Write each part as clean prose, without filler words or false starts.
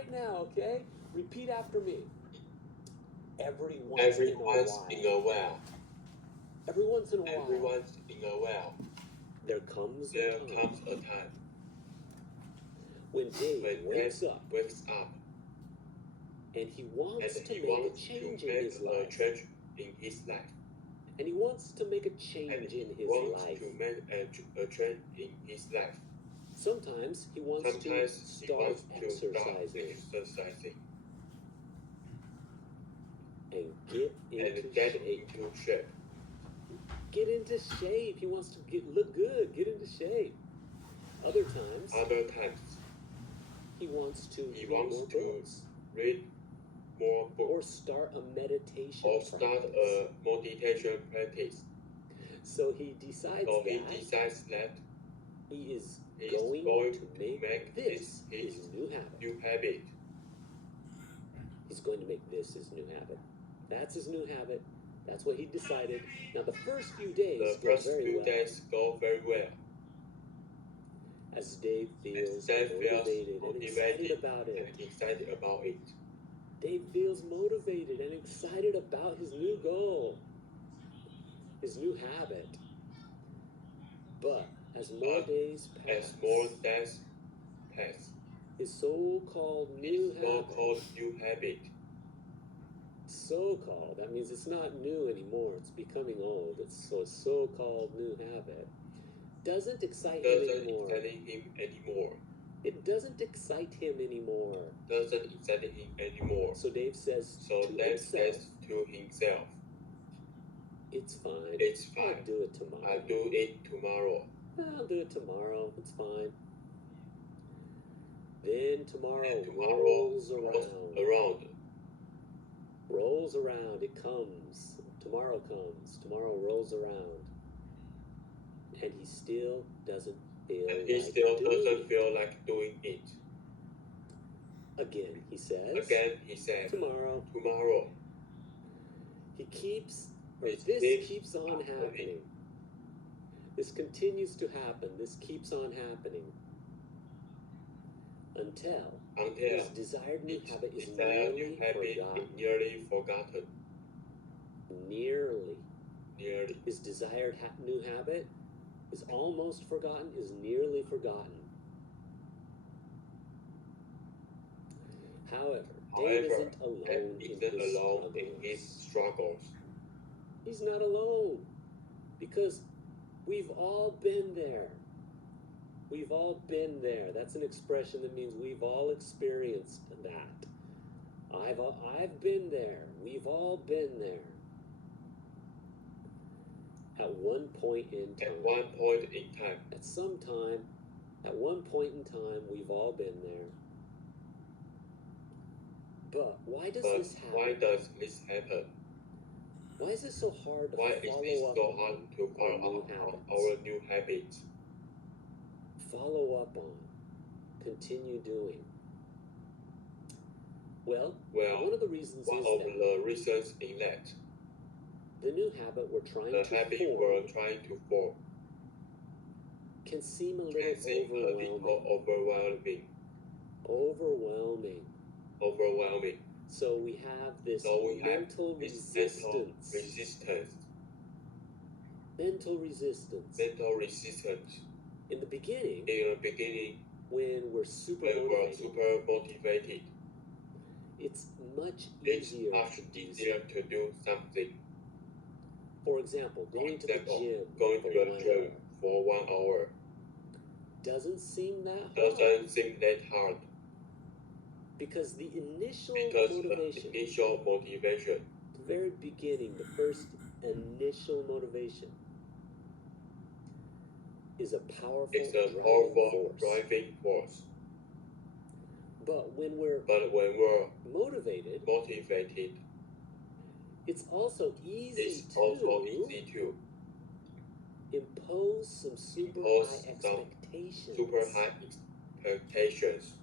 right now, okay? Repeat after me. Every once Every in a once while. in a while. Every once in a while. Every once in a while. There comes There a time comes a time when Dave wakes up and he wants to make a change in his life. In his life. And he wants to make a change in his life. To make a change in his life. Sometimes he wants to start exercising. And get into shape. Get into shape. He wants to look good. Get into shape. Other times, he wants to read more books. Or start a meditation practice. So he decides that he is going to make this his new habit. He's going to make this his new habit. That's his new habit. That's what he decided. Now the first few days go very well. As Dave feels motivated and excited about it. Dave feels motivated and excited about his new goal, his new habit. But as more days pass, his so-called new habit, so-called, that means it's not new anymore, it's becoming old. It's a so-called new habit. Doesn't excite him anymore. It doesn't excite him anymore. So Dave says to himself, it's fine. I'll do it tomorrow. I'll do it tomorrow. It's fine. Then tomorrow rolls around. Rolls around. It comes. Tomorrow comes. Tomorrow rolls around. And he still doesn't feel like doing it. Again, he says. Tomorrow. This keeps on happening. This continues to happen. This keeps on happening. Until his desired new habit is nearly forgotten. Nearly. His desired new habit is almost forgotten, is nearly forgotten. However, Dave isn't alone in his struggles. He's not alone, because we've all been there. We've all been there. That's an expression that means we've all experienced that. I've been there. We've all been there. At one point in time. At some time, at one point in time, we've all been there. But why does this happen? Why is it so hard to follow up on our new habits? Follow up on, continue doing. Well, one of the reasons is that the new habit we're trying to form can seem a little overwhelming. So we have this mental resistance. Mental resistance. In the beginning, when we're super motivated, it's much easier to do something. For example, going to the gym for 1 hour. Doesn't seem that hard. Because the initial motivation, the very beginning, the first initial motivation, is a powerful driving force. But when we're motivated, it's also easy to impose some super high expectations.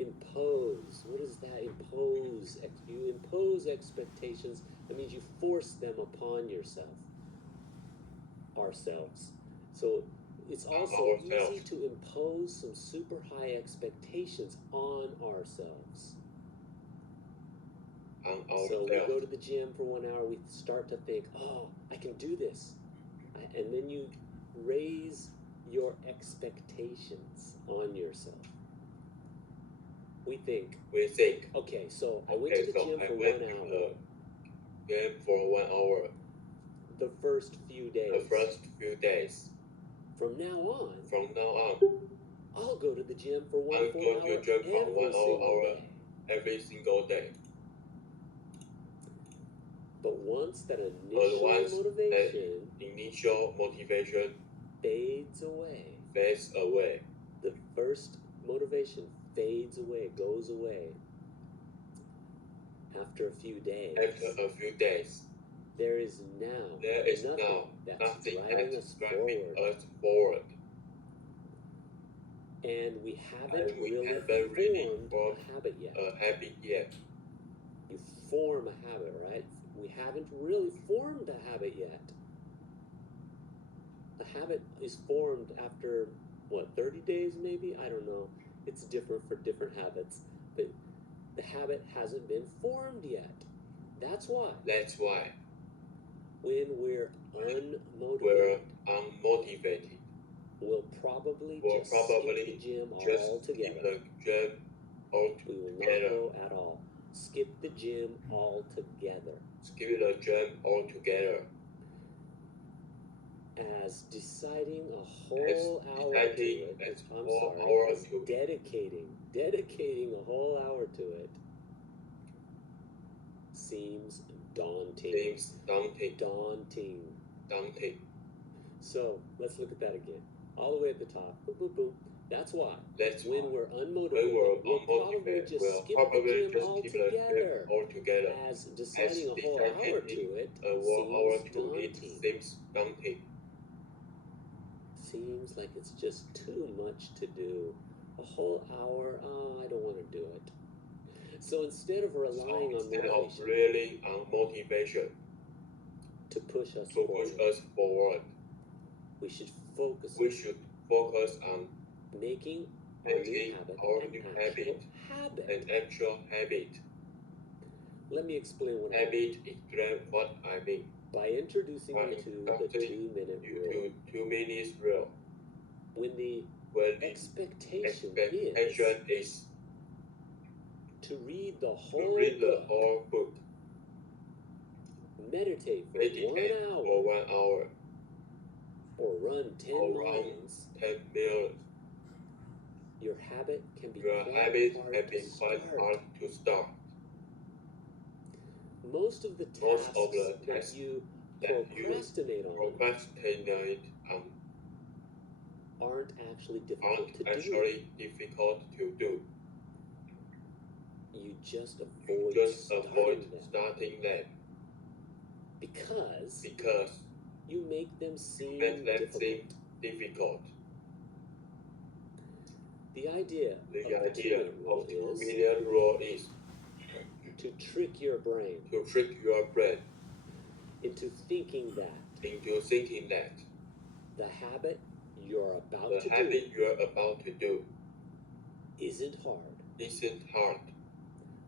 Impose. What is that? Impose. You impose expectations. That means you force them upon ourselves. So It's also easy to impose some super high expectations on ourselves. So we go to the gym for 1 hour, we start to think, oh, I can do this. And then you raise your expectations on yourself. We think, okay, so I went to the gym for 1 hour. For 1 hour. The first few days. From now on, I'll go to the gym for 1 full hour every single day. But once that initial motivation fades away, the first motivation fades away, goes away. After a few days, there is now nothing that's driving us forward. And we haven't really formed a habit yet. You form a habit, right? We haven't really formed a habit yet. A habit is formed after, 30 days maybe? I don't know. It's different for different habits. But the habit hasn't been formed yet. That's why. When we're unmotivated, we'll probably just skip the gym altogether. We will not go at all. Skip the gym altogether. As deciding a whole hour to it. As dedicating a whole hour to it seems daunting. So let's look at that again. All the way at the top. Boop, boop, boop. That's why. When we're unmotivated, we'll probably just skip the gym altogether. As deciding a whole hour to it seems daunting. Seems like it's just too much to do. A whole hour, I don't want to do it. So instead of relying on motivation to push us forward, we should focus on making our new habit an actual habit. Let me explain what I mean. By introducing you to the 2-minute rule. When the expectation is to read the whole book, meditate for 1 hour, or run 10 miles, your habit can be quite hard to start. Most of the tasks that you procrastinate on aren't actually difficult to do. You just avoid starting them because you make them seem difficult. The idea of the 2-minute rule is to trick your brain into thinking that the habit you're about to do isn't hard.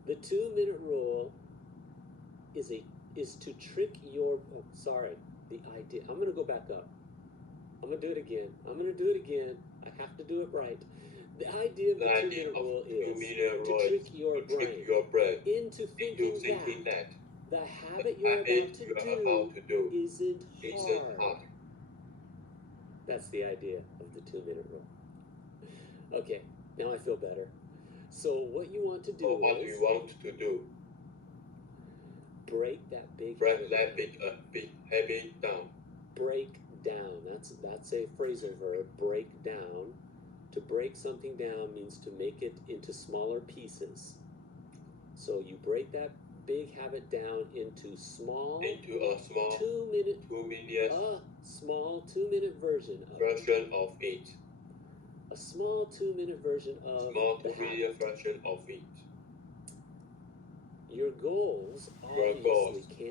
The 2-minute rule is to trick your the idea. I'm going to go back up. I'm going to do it again. I have to do it right. The idea of the 2-minute rule is to trick your brain into thinking that the habit you're about to do isn't hard. That's the idea of the 2-minute rule. Okay, now I feel better. So what you want to do is break that big habit down. Break down. That's a phrasal verb. Break down. To break something down means to make it into smaller pieces. So you break that big habit down into a small 2-minute small 2-minute version of it. A small 2-minute version of the habit. Your goals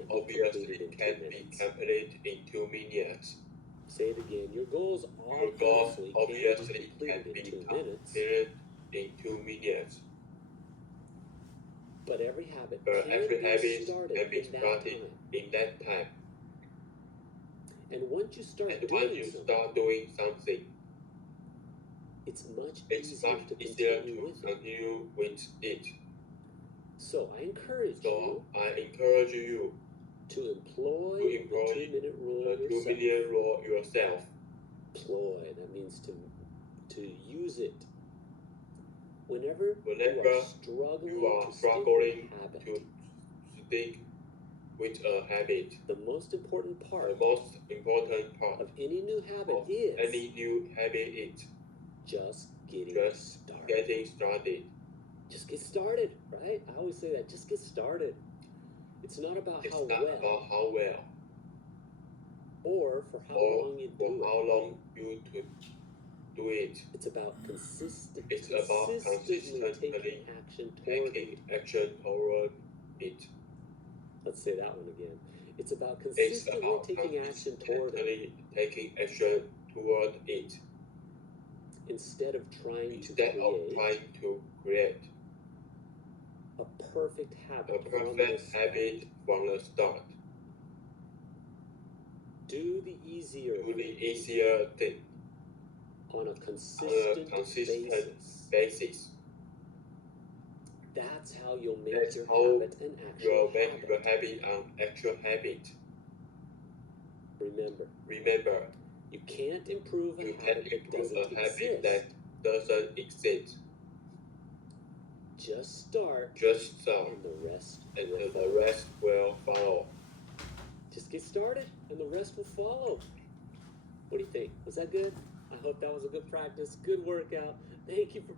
obviously can't be completed in 2 minutes. Say it again. Your goals Your goals obviously obviously can't can be be completed completed in 2 minutes. but every habit But every can habit be started can be in that started time. in that time. And once you start And doing once you something, start doing something, it's much it's easier much to easier continue to with it. continue with it. So I encourage So you I encourage you to employ to employ the 2-minute rule the 2 yourself. minute rule yourself. Employ, that means to use it. Whenever Whenever you are struggling, you are to struggling stick with a habit, to stick with a habit, the most important part the most important part of any new habit of is any new habit is just getting just started. getting started. Just get started, right? I always say that. Just get started. It's not about It's how not well about how well or for how or long you for do how it. long you to do it. It's about consistently It's about consistently taking action toward taking it. action toward it. Let's say that one again. It's about It's consistently about taking action toward it consistently taking action toward it instead of trying instead of trying to create a perfect a habit from the perfect start. habit from the start. Do the easier Do the thing easier thing on a on a consistent consistent basis. That's how you'll make That's your how habit an you actual will make habit. your habit an actual habit. Remember, you can't improve a You habit can that improve doesn't a habit exist. that doesn't exist. Just start, and the rest and will the follow. rest will follow. Just get started, and the rest will follow. What do you think? Was that good? I hope that was a good practice, good workout. Thank you for